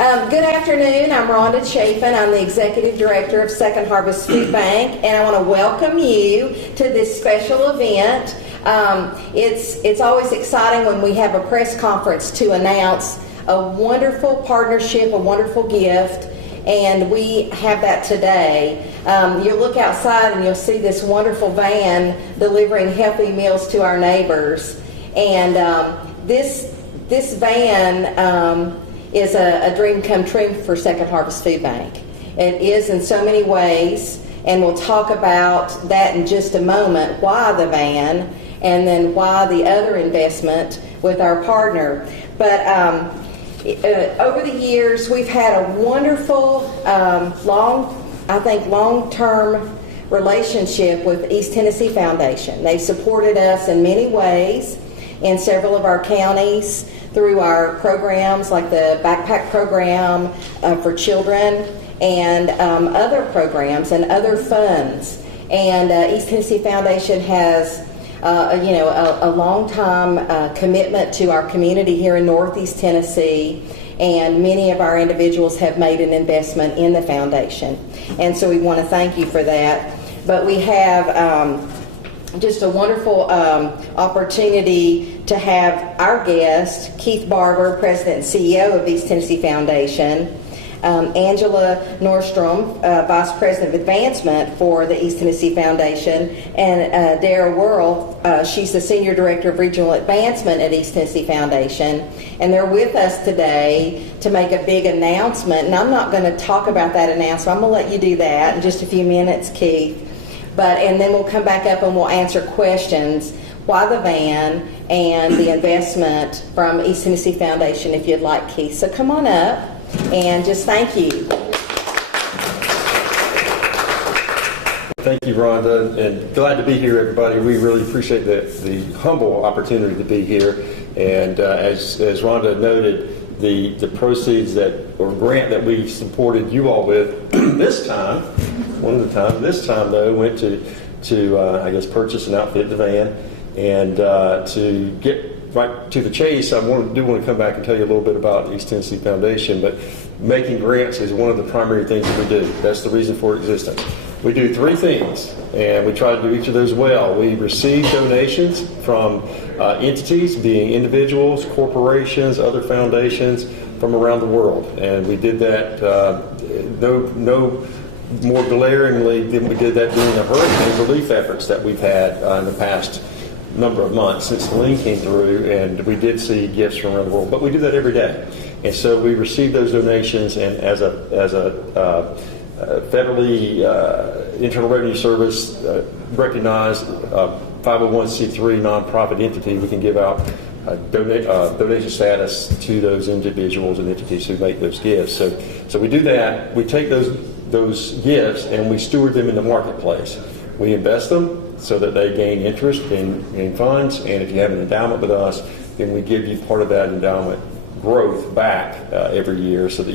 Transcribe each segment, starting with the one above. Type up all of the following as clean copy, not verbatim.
Good afternoon. I'm Rhonda Chafin. I'm the Executive Director of Second Harvest Food Bank, and I want to welcome you to this special event. It's always exciting when we have a press conference to announce a wonderful partnership, a wonderful gift, and we have that today. You'll look outside and you'll see this wonderful van delivering healthy meals to our neighbors, and this van is a dream come true for Second Harvest Food Bank. It is in so many ways, and we'll talk about that in just a moment, why the van, and then why the other investment with our partner. But over the years, we've had a wonderful, long-term relationship with East Tennessee Foundation. They've supported us in many ways in several of our counties through our programs like the backpack program for children and other programs and other funds. And East Tennessee Foundation has a long-time commitment to our community here in Northeast Tennessee, and many of our individuals have made an investment in the foundation. And so we want to thank you for that. But we have just a wonderful opportunity to have our guest, Keith Barber, President and CEO of East Tennessee Foundation, Angela Nordstrom, Vice President of Advancement for the East Tennessee Foundation, and Dara Worrell, she's the Senior Director of Regional Advancement at East Tennessee Foundation. And they're with us today to make a big announcement. And I'm not going to talk about that announcement. I'm going to let you do that in just a few minutes, Keith. And then we'll come back up and we'll answer questions. Why the van and the investment from East Tennessee Foundation, if you'd like, Keith. So come on up and just thank you. Thank you, Rhonda, and glad to be here, everybody. We really appreciate the humble opportunity to be here. And as Rhonda noted, the proceeds or grant that we supported you all with this time though, went to I guess purchase and outfit the van. And to get right to the chase, I do want to come back and tell you a little bit about East Tennessee Foundation, but making grants is one of the primary things that we do. That's the reason for existence. We do three things, and we try to do each of those well. We receive donations from entities, being individuals, corporations, other foundations from around the world, and we did that no more glaringly than we did that during the hurricane relief efforts that we've had in the past number of months since the lien came through, and we did see gifts from around the world, but we do that every day. And so we received those donations, and as a federally Internal Revenue Service recognized 501c3 nonprofit entity, we can give out donation status to those individuals and entities who make those gifts. So we do that. We take those gifts and we steward them in the marketplace. We invest them so that they gain interest in funds, and if you have an endowment with us, then we give you part of that endowment growth back every year so that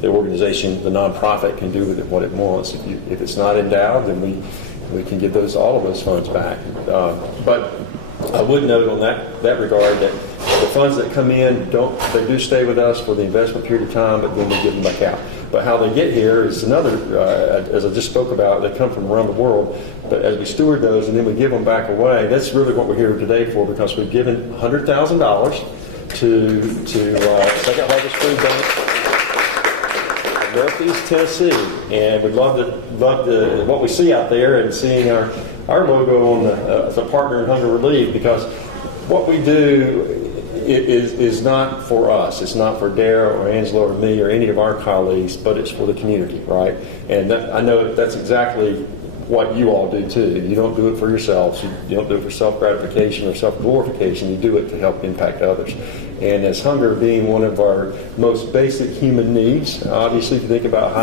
the organization, the nonprofit, can do with it what it wants. If it's not endowed, then we can give all of those funds back. But I would note on that regard that the funds that come in they do stay with us for the investment period of time, but then we give them back out. But how they get here is another, as I just spoke about, they come from around the world. But as we steward those and then we give them back away, that's really what we're here today for, because we've given $100,000 to Second Harvest Food Bank of Northeast Tennessee, and we'd love to what we see out there and seeing our logo on as a partner in hunger relief, because what we do is not for us. It's not for Dara or Angela or me or any of our colleagues, but it's for the community, right? And I know that's exactly what you all do too. You don't do it for yourselves. You don't do it for self-gratification or self-glorification. You do it to help impact others. And as hunger being one of our most basic human needs, obviously if you think about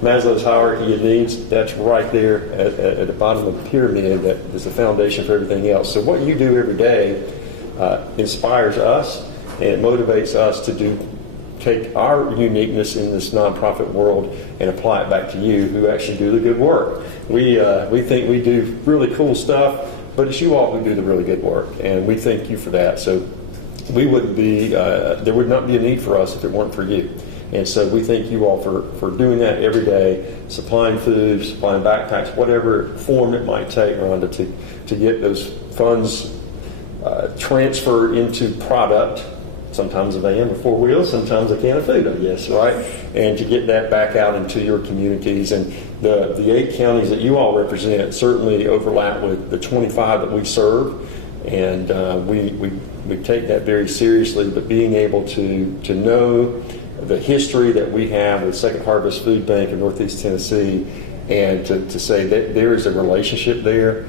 Maslow's hierarchy of needs, that's right there at the bottom of the pyramid. That is the foundation for everything else. So what you do every day inspires us and it motivates us to take our uniqueness in this nonprofit world and apply it back to you, who actually do the good work. We think we do really cool stuff, but it's you all who do the really good work, and we thank you for that. So we wouldn't be there would not be a need for us if it weren't for you. And so we thank you all for doing that every day, supplying food, supplying backpacks, whatever form it might take, Rhonda, to get those funds transferred into product. Sometimes a van with 4 wheels, sometimes a can of food, I guess, right? And to get that back out into your communities. And the 8 counties that you all represent certainly overlap with the 25 that we serve. And we take that very seriously, but being able to know the history that we have with Second Harvest Food Bank in Northeast Tennessee, and to say that there is a relationship there,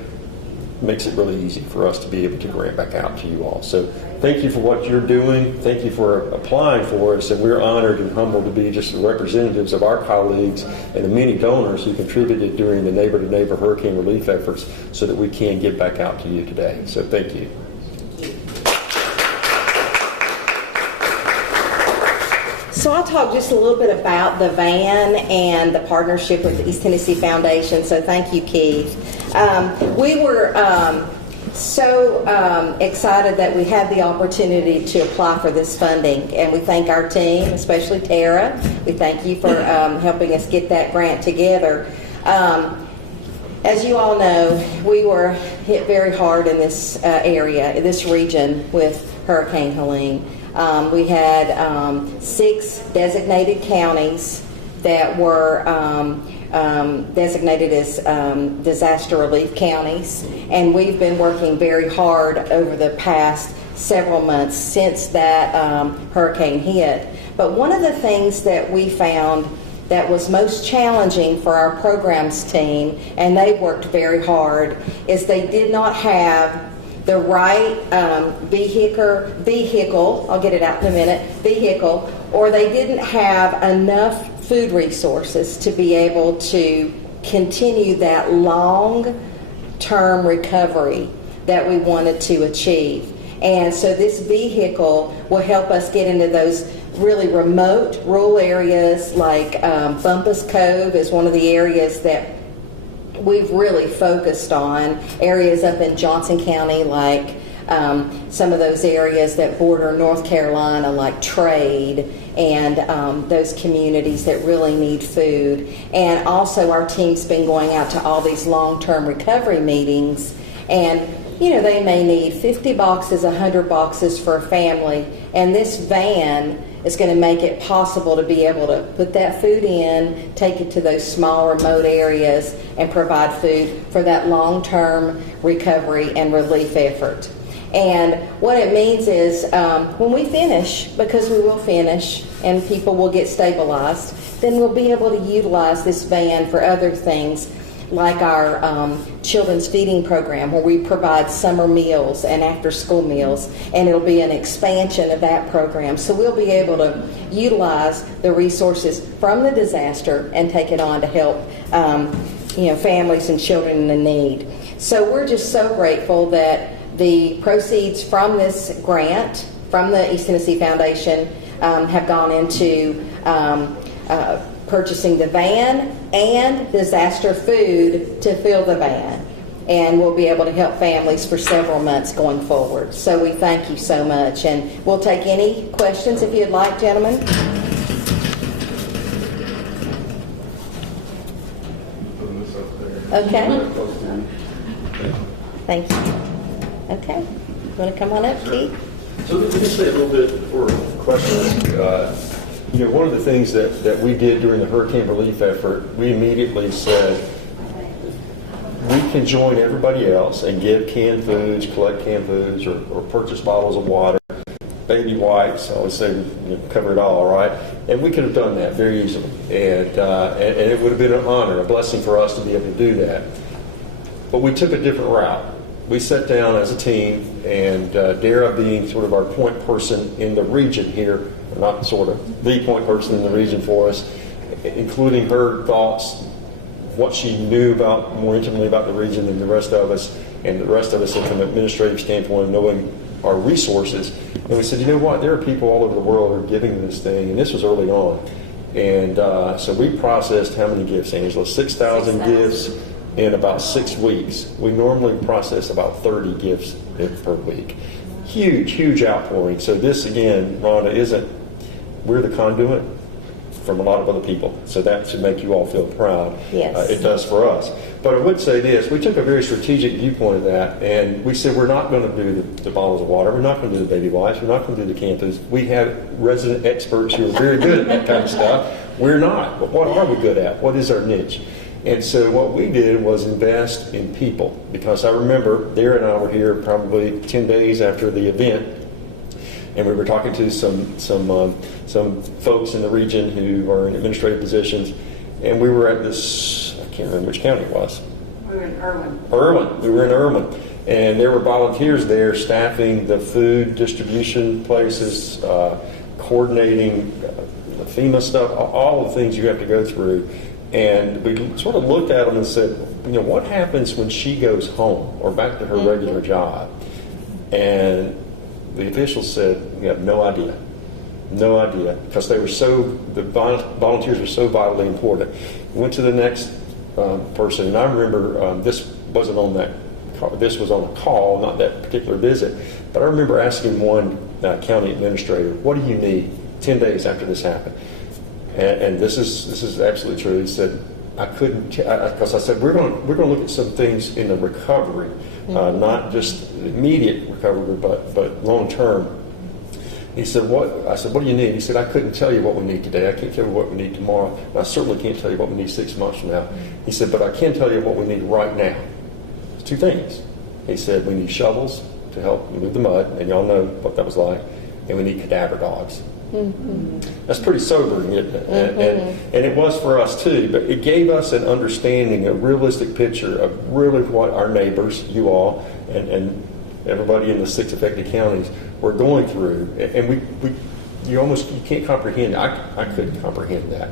makes it really easy for us to be able to grant back out to you all. So thank you for what you're doing. Thank you for applying for us, and we're honored and humbled to be just representatives of our colleagues and the many donors who contributed during the neighbor-to-neighbor hurricane relief efforts so that we can get back out to you today. So thank you. So I'll talk just a little bit about the van and the partnership with the East Tennessee Foundation. So thank you, Keith. We were so excited that we had the opportunity to apply for this funding, and we thank our team, especially Tara. We thank you for helping us get that grant together. As you all know, we were hit very hard in this area, in this region, with Hurricane Helene. We had 6 designated counties that were designated as disaster relief counties, and we've been working very hard over the past several months since that hurricane hit. But one of the things that we found that was most challenging for our programs team, and they worked very hard, is they did not have the right vehicle, I'll get it out in a minute, vehicle, or they didn't have enough food resources to be able to continue that long-term recovery that we wanted to achieve. And so this vehicle will help us get into those really remote rural areas, like Bumpus Cove is one of the areas that we've really focused on, areas up in Johnson County, like some of those areas that border North Carolina, like Trade, and those communities that really need food. And also our team's been going out to all these long-term recovery meetings, and they may need 50 boxes, 100 boxes for a family, and this van is going to make it possible to be able to put that food in, take it to those small remote areas, and provide food for that long-term recovery and relief effort. And what it means is when we finish, because we will finish and people will get stabilized, then we'll be able to utilize this van for other things, like our children's feeding program, where we provide summer meals and after-school meals, and it'll be an expansion of that program. So we'll be able to utilize the resources from the disaster and take it on to help families and children in need. So we're just so grateful that the proceeds from this grant from the East Tennessee Foundation have gone into purchasing the van and disaster food to fill the van, and we'll be able to help families for several months going forward. So we thank you so much, and we'll take any questions if you'd like, gentlemen. Okay. Thank you. Okay. You want to come on up, Keith? So let me say a little bit for questions. One of the things that we did during the hurricane relief effort, we immediately said we can join everybody else and give canned foods, collect canned foods, or purchase bottles of water, baby wipes. I always say cover it all, right? And we could have done that very easily, and it would have been an honor, a blessing for us to be able to do that. But we took a different route. We sat down as a team, and Dara, being sort of our point person in the region here, not sort of the point person in the region for us, including her thoughts, what she knew about more intimately about the region than the rest of us, and the rest of us from an administrative standpoint, knowing our resources. And we said, you know what, there are people all over the world who are giving this thing, and this was early on. And so we processed how many gifts, Angela? 6,000 gifts in about 6 weeks. We normally process about 30 gifts per week. Huge, huge outpouring. So this, again, Rhonda, we're the conduit. from a lot of other people. So that should make you all feel proud. Yes. It does for us. But I would say this, we took a very strategic viewpoint of that, and we said we're not going to do the bottles of water, we're not going to do the baby wipes, we're not going to do the campus. We have resident experts who are very good at that kind of stuff. We're not. But what are we good at? What is our niche? And so what we did was invest in people, because I remember Dara and I were here probably 10 days after the event, and we were talking to some folks in the region who are in administrative positions, and we were at this, I can't remember which county it was. We were in Irwin. Irwin. We were in Irwin. And there were volunteers there staffing the food distribution places, coordinating the FEMA stuff, all the things you have to go through. And we sort of looked at them and said, what happens when she goes home or back to her regular job? And the officials said, we have no idea. No idea, because the volunteers were so vitally important. We went to the next person, and I remember this was on a call, not that particular visit, but I remember asking one county administrator, what do you need 10 days after this happened? And this is absolutely true. He said, I couldn't, because I said, we're going to look at some things in the recovery, not just immediate recovery, but long term. He said, I said, what do you need? He said, I couldn't tell you what we need today. I can't tell you what we need tomorrow. And I certainly can't tell you what we need 6 months from now. He said, but I can tell you what we need right now. It's two things. He said, we need shovels to help remove the mud, and y'all know what that was like, and we need cadaver dogs. Mm-hmm. That's pretty sobering, isn't it? Mm-hmm. And it was for us too, but it gave us an understanding, a realistic picture of really what our neighbors, you all, and everybody in the 6 affected counties were going through. And you can't comprehend. I couldn't comprehend that.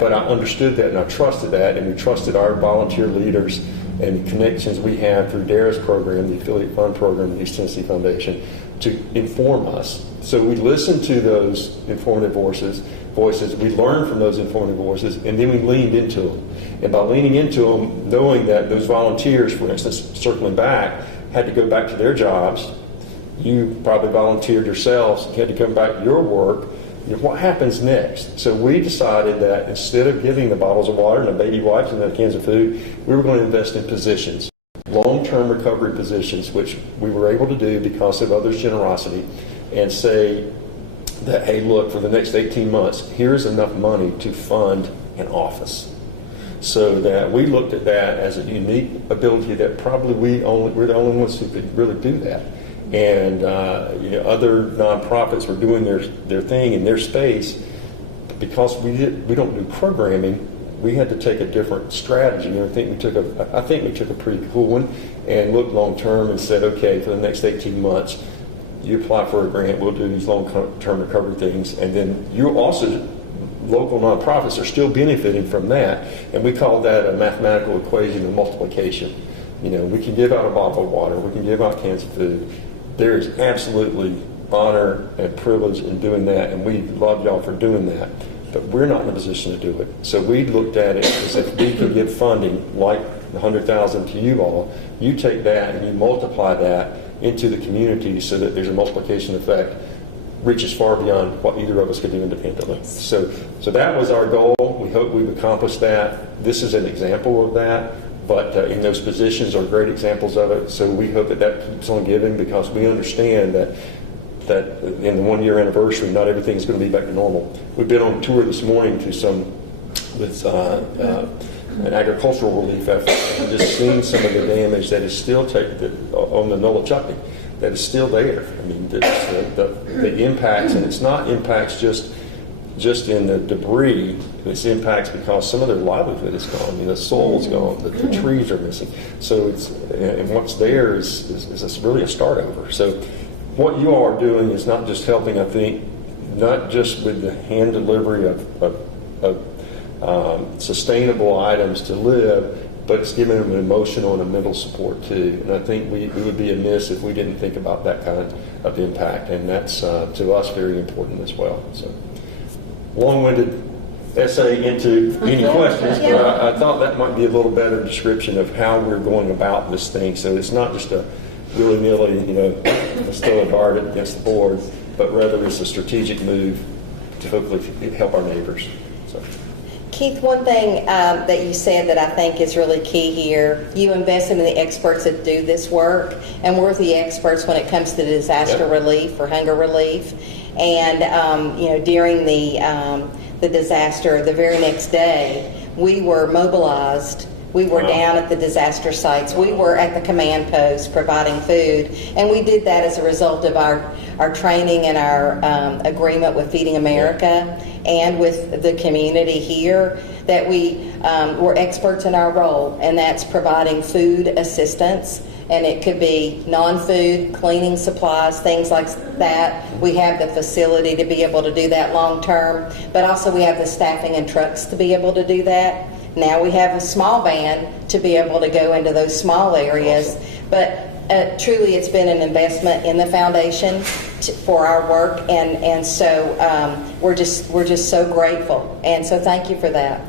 But I understood that, and I trusted that, and we trusted our volunteer leaders and the connections we had through Dara's program, the Affiliate Fund Program, the East Tennessee Foundation, to inform us. So we listened to those informative voices, we learned from those informative voices, and then we leaned into them. And by leaning into them, knowing that those volunteers, for instance, circling back, had to go back to their jobs, you probably volunteered yourselves, you had to come back to your work, what happens next? So we decided that instead of giving the bottles of water and the baby wipes and the cans of food, we were going to invest in positions, long-term recovery positions, which we were able to do because of others' generosity, and say that, hey, look, for the next 18 months, here's enough money to fund an office. So that we looked at that as a unique ability that probably we're the only ones who could really do that. And other nonprofits were doing their thing in their space. Because we don't do programming, we had to take a different strategy. I think we took a pretty cool one and looked long term and said, okay, for the next 18 months, you apply for a grant, we'll do these long-term recovery things, and then you also, local nonprofits are still benefiting from that, and we call that a mathematical equation of multiplication. We can give out a bottle of water, we can give out cans of food. There is absolutely honor and privilege in doing that, and we love y'all for doing that, but we're not in a position to do it. So we looked at it as if we could give funding like the $100,000 to you all, you take that and you multiply that into the community so that there's a multiplication effect, reaches far beyond what either of us could do independently. So that was our goal. We hope we've accomplished that. This is an example of that, but in those positions are great examples of it. So we hope that keeps on giving, because we understand that in the 1-year anniversary, not everything's going to be back to normal. We've been on tour this morning with an agricultural relief effort, and just seeing some of the damage that is still on the Nolichucky, that is still there. I mean, the impacts, and it's not impacts just in the debris, it's impacts because some of their livelihood is gone. The soil's gone, the trees are missing. So and what's there is really a start over. So what you all are doing is not just helping, I think, not just with the hand delivery of sustainable items to live, but it's giving them an emotional and a mental support too. And I think we would be amiss if we didn't think about that kind of impact, and that's to us very important as well. So, long-winded essay into any questions, but I thought that might be a little better description of how we're going about this thing. So it's not just a willy-nilly, let's throw a dart against the board, but rather it's a strategic move to hopefully help our neighbors. So. Keith, one thing that you said that I think is really key here, you invested in the experts that do this work, and we're the experts when it comes to disaster relief or hunger relief. And during the disaster, the very next day, we were mobilized. We were down at the disaster sites. We were at the command post providing food, and we did that as a result of our training and our agreement with Feeding America and with the community here, that we were experts in our role, and that's providing food assistance. And it could be non-food, cleaning supplies, things like that. We have the facility to be able to do that long term, but also we have the staffing and trucks to be able to do that. Now we have a small van to be able to go into those small areas. Awesome. But truly it's been an investment in the foundation for our work, and so we're just so grateful. And so thank you for that.